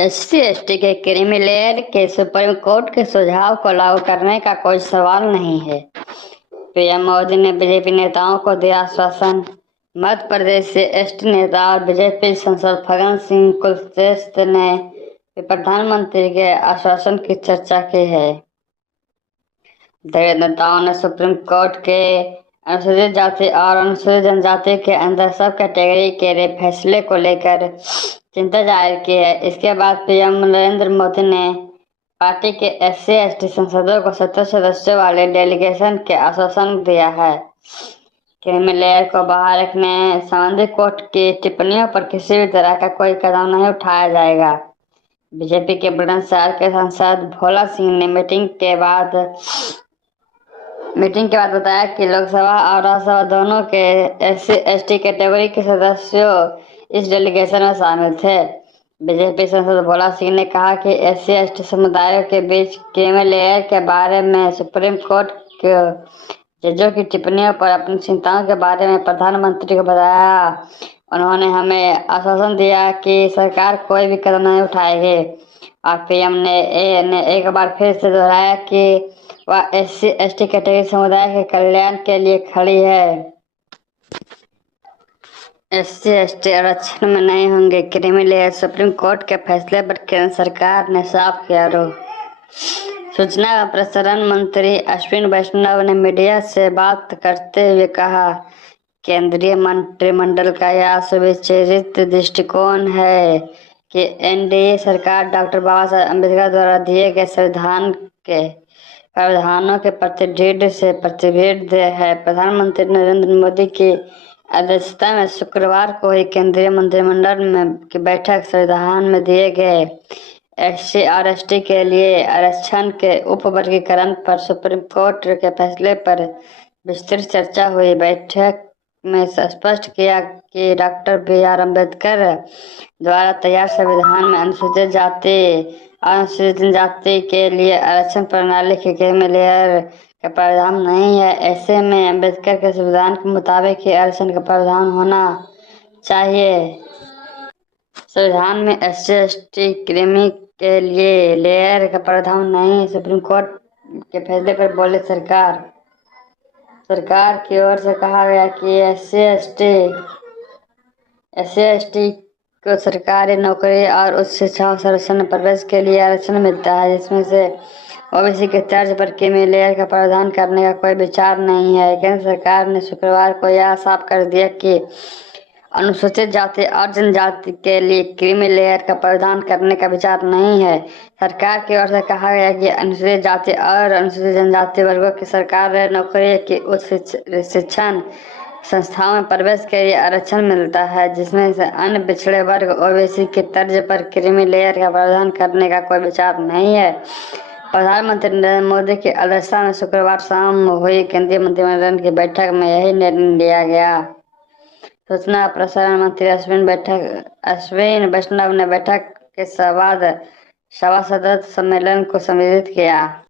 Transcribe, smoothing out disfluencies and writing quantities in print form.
SC/ST के creamy layer के supreme court के सुझाव को लागू करने का कोई सवाल नहीं है। पीएम मोदी ने बीजेपी नेताओं को दिया आश्वासन। मध्य प्रदेश से एसटी नेता और बीजेपी सांसद फग्गन सिंह कुलस्ते ने प्रधानमंत्री के आश्वासन की चर्चा की है। दलित नेताओं ने सुप्रीम कोर्ट के अनुसूचित जाति और अनुसूचित जनजाति के अंदर सब कैटेगरी के फैसले को लेकर चिंता जाहिर की है। इसके बाद पीएम नरेंद्र मोदी ने पार्टी के SC/ST सांसदों को 70 सदस्यों वाले डेलीगेशन के आश्वासन दिया है। क्रीमी लेयर को बाहर रखने संबंधी कोर्ट की टिप्पणियों पर किसी भी तरह का कोई कदम नहीं उठाया जाएगा। बीजेपी के बुलंदशहर के सांसद भोला सिंह ने मीटिंग के बाद बताया कि लोकसभा और राज्यसभा दोनों के SC/ST कैटेगरी के सदस्यों इस डेलीगेशन में शामिल थे। बीजेपी सांसद भोला सिंह ने कहा कि SC/ST समुदायों के बीच क्रीमी लेयर के बारे में सुप्रीम कोर्ट के जजों की टिप्पणियों पर अपनी चिंताओं के बारे में प्रधानमंत्री को बताया। उन्होंने हमें आश्वासन दिया कि सरकार कोई भी कदम नहीं उठाएगी और पीएम ने एक बार फिर से दोहराया कि वह SC/ST कैटेगरी समुदाय के कल्याण के लिए खड़ी है। SC/ST आरक्षण में नहीं होंगे क्रीमी लेयर, सुप्रीम कोर्ट के फैसले पर केंद्र सरकार ने साफ किया रुख। सूचना एवं प्रसारण मंत्री अश्विनी वैष्णव ने मीडिया से बात करते हुए कहा, केंद्रीय मंत्रिमंडल का यह सुविचारित दृष्टिकोण है कि NDA सरकार डॉक्टर बाबा साहेब अम्बेडकर द्वारा दिए गए संविधान के प्रावधानों के प्रति दृढ़ से प्रतिबद्ध है। प्रधानमंत्री नरेंद्र मोदी की अध्यक्षता में शुक्रवार को हुई केंद्रीय मंत्रिमंडल की बैठक संविधान में दिए गए SC और ST के लिए आरक्षण के उपवर्गीकरण पर सुप्रीम कोर्ट के फैसले पर विस्तृत चर्चा हुई। बैठक में स्पष्ट किया कि डॉक्टर BR अम्बेडकर द्वारा तैयार संविधान में अनुसूचित जाति और अनुसूचित जनजाति के लिए आरक्षण प्रणाली के क्रीमी लेयर का प्रावधान नहीं है। ऐसे में अम्बेडकर के संविधान के मुताबिक ही आरक्षण का प्रावधान होना चाहिए। संविधान में SC/ST क्रीमी के लिए लेयर का प्रावधान नहीं है। सुप्रीम कोर्ट के फैसले पर बोले सरकार की ओर से कहा गया कि SC/ST को सरकारी नौकरी और उच्च शिक्षा और संरक्षण में प्रवेश के लिए आरक्षण मिलता है, जिसमें से OBC के तर्ज पर क्रीमी लेयर का प्रावधान करने का कोई विचार नहीं है। केंद्र सरकार ने शुक्रवार को यह साफ कर दिया कि अनुसूचित जाति और जनजाति के लिए क्रीमी लेयर का प्रावधान करने का विचार नहीं है। सरकार की ओर से कहा गया कि अनुसूचित जाति और अनुसूचित जनजाति वर्गों की सरकारी नौकरी की उच्च शिक्षण संस्थाओं में प्रवेश के लिए आरक्षण मिलता है, जिसमें से अन्य पिछड़े वर्ग OBC के तर्ज पर क्रीमी लेयर का प्रावधान करने का कोई विचार नहीं है। प्रधानमंत्री नरेंद्र मोदी की अध्यक्षता में शुक्रवार शाम हुई केंद्रीय मंत्रिमंडल की बैठक में यही निर्णय लिया गया। सूचना और प्रसारण मंत्री अश्विनी वैष्णव ने बैठक के बाद सभासद सम्मेलन को संबोधित किया।